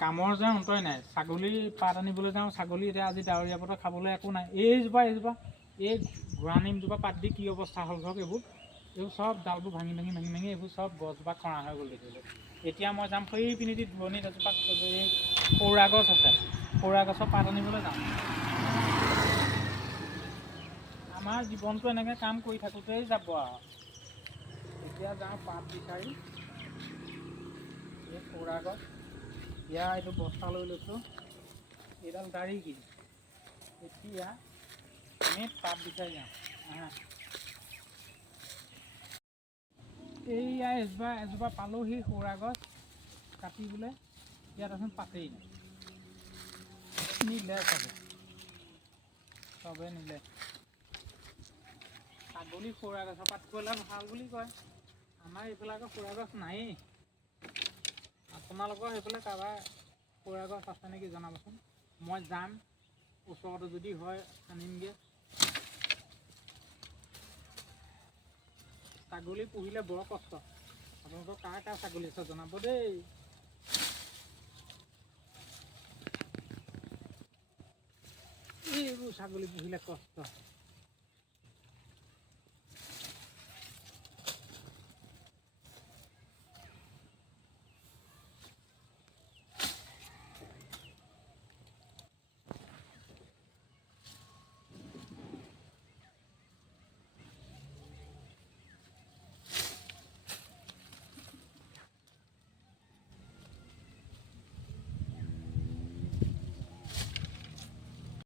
কামৰ যে অন্তই নাই। ছাগলী পাত আনিবলৈ যাওঁ, ছাগলী এতিয়া আজি ডাৱৰীয়া বতৰ খাবলৈ একো নাই। এইজোপা এই ঘোঁৰা নিমজোপা পাত দি কি অৱস্থা হ'ল ধৰক এইবোৰ চব ডালবোৰ ভাঙি এইবোৰ চব গছজোপা খৰা হৈ গ'ল দেখিলোঁ। এতিয়া মই যাম সেই পিনেদি দূৰণিত এজোপা এই সৌৰা গছ আছে, সৌৰা গছৰ পাত আনিবলৈ যাম। আমাৰ জীৱনটো এনেকৈ কাম কৰি থাকোঁতেই যাব আৰু। এতিয়া যাওঁ পাত বিচাৰি। এই সৌৰা গছ, এতিয়া এইটো বস্তা লৈ লৈছোঁ, এইডাল গাড়ী কি এতিয়া আমি পাত বিচাৰি যাওঁ। এইয়া এজোপা পালোহি সৌৰা গছ কাটিবলৈ। ইয়াত এখন পাতেই নাই, নিলে চবে নিলে। ছাগলী সৌৰা গছৰ পাত খোৱালে ভাল বুলি কয়। আমাৰ এইফালে আকৌ সৌৰা গছ নায়েই। আপোনালোকৰ সেইফালে কাৰোবাৰ সৌৰা গছ আছে নেকি জনাবচোন। মই যাম, ওচৰতে যদি হয় আনিমগৈ। ছাগলী পুহিলে বৰ কষ্ট। আপোনালোকৰ কাৰ ছাগলী আছে জনাব দেই। এইবোৰ ছাগলী পুহিলে কষ্ট।